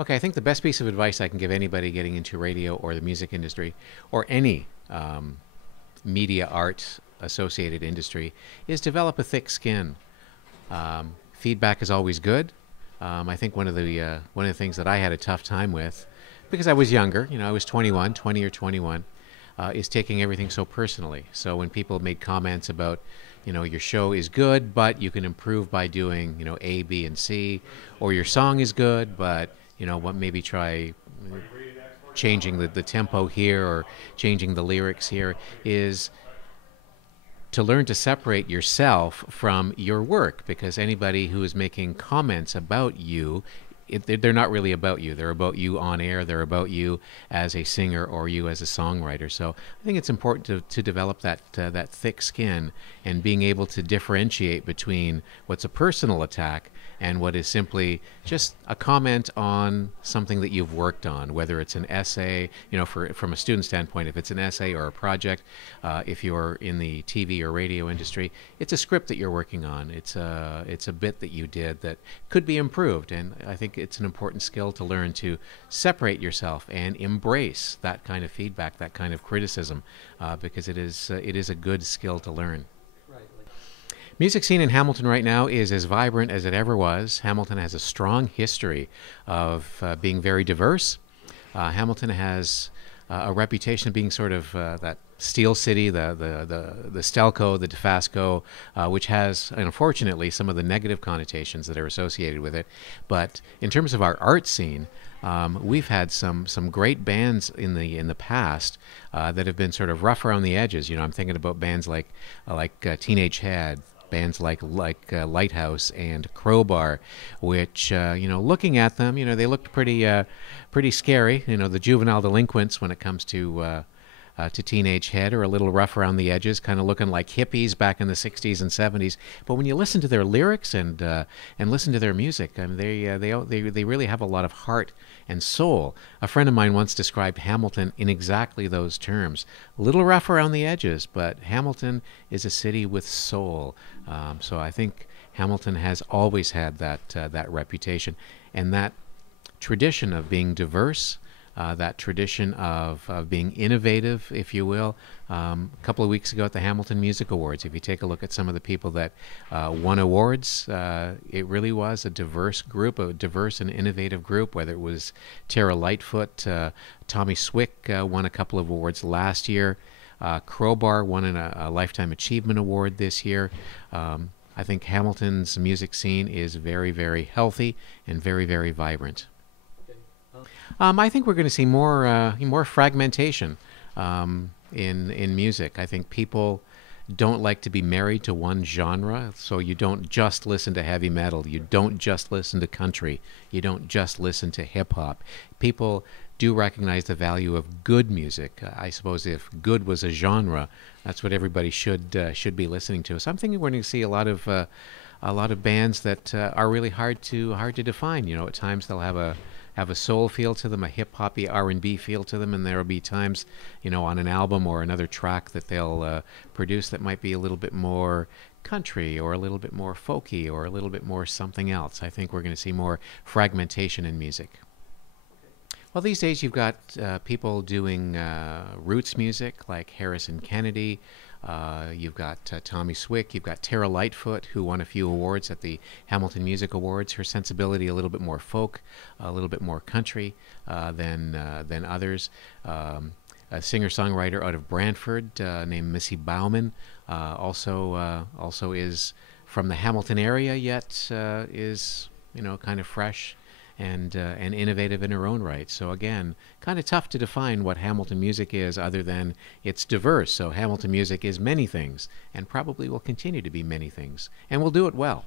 Okay, I think the best piece of advice I can give anybody getting into radio or the music industry or any media art associated industry is develop a thick skin. Feedback is always good. I think one of the things that I had a tough time with, because I was younger, I was 21, 20 or 21, is taking everything so personally. So when people made comments about, your show is good, but you can improve by doing, A, B, and C, or your song is good, but what maybe try changing the tempo here or changing the lyrics here is to learn to separate yourself from your work, because anybody who is making comments about you, they're not really about you. They're about you on air. They're about you as a singer or you as a songwriter. So I think it's important to develop that thick skin and being able to differentiate between what's a personal attack and what is simply just a comment on something that you've worked on, whether it's an essay, from a student standpoint, if it's an essay or a project, if you're in the TV or radio industry, it's a script that you're working on. It's a bit that you did that could be improved, and I think it's an important skill to learn to separate yourself and embrace that kind of feedback, that kind of criticism, because it is a good skill to learn. Music scene in Hamilton right now is as vibrant as it ever was. Hamilton has a strong history of being very diverse. Hamilton has a reputation of being sort of that Steel City, the Stelco, the Dofasco, which has, unfortunately, some of the negative connotations that are associated with it. But in terms of our art scene, we've had some great bands in the past that have been sort of rough around the edges. I'm thinking about bands like Teenage Head, bands like Lighthouse and Crowbar, which looking at them, they looked pretty scary. The juvenile delinquents when it comes to Teenage Head are a little rough around the edges, kind of looking like hippies back in the 60s and 70s. But when you listen to their lyrics and listen to their music, I mean, they really have a lot of heart and soul. A friend of mine once described Hamilton in exactly those terms. A little rough around the edges, but Hamilton is a city with soul. So I think Hamilton has always had that reputation and that tradition of being diverse, that tradition of being innovative, if you will. A couple of weeks ago at the Hamilton Music Awards, if you take a look at some of the people that won awards, it really was a diverse group, a diverse and innovative group, whether it was Tara Lightfoot, Tommy Swick won a couple of awards last year, Crowbar won a Lifetime Achievement Award this year. I think Hamilton's music scene is very, very healthy and very, very vibrant. I think we're going to see more fragmentation in music. I think people don't like to be married to one genre, so you don't just listen to heavy metal, you don't just listen to country, you don't just listen to hip hop. People do recognize the value of good music. I suppose if good was a genre, that's what everybody should be listening to. So I'm thinking we're going to see a lot of bands that are really hard to define. At times they'll have a soul feel to them, a hip-hoppy R&B feel to them, and there will be times, on an album or another track that they'll produce that might be a little bit more country or a little bit more folky or a little bit more something else. I think we're going to see more fragmentation in music. Well, these days you've got people doing roots music like Harrison Kennedy. You've got Tommy Swick. You've got Tara Lightfoot, who won a few awards at the Hamilton Music Awards. Her sensibility a little bit more folk, a little bit more country than others. A singer-songwriter out of Brantford named Missy Bauman also is from the Hamilton area, yet is kind of fresh and innovative in her own right. So again, kind of tough to define what Hamilton music is other than it's diverse. So Hamilton music is many things and probably will continue to be many things, and we'll do it well.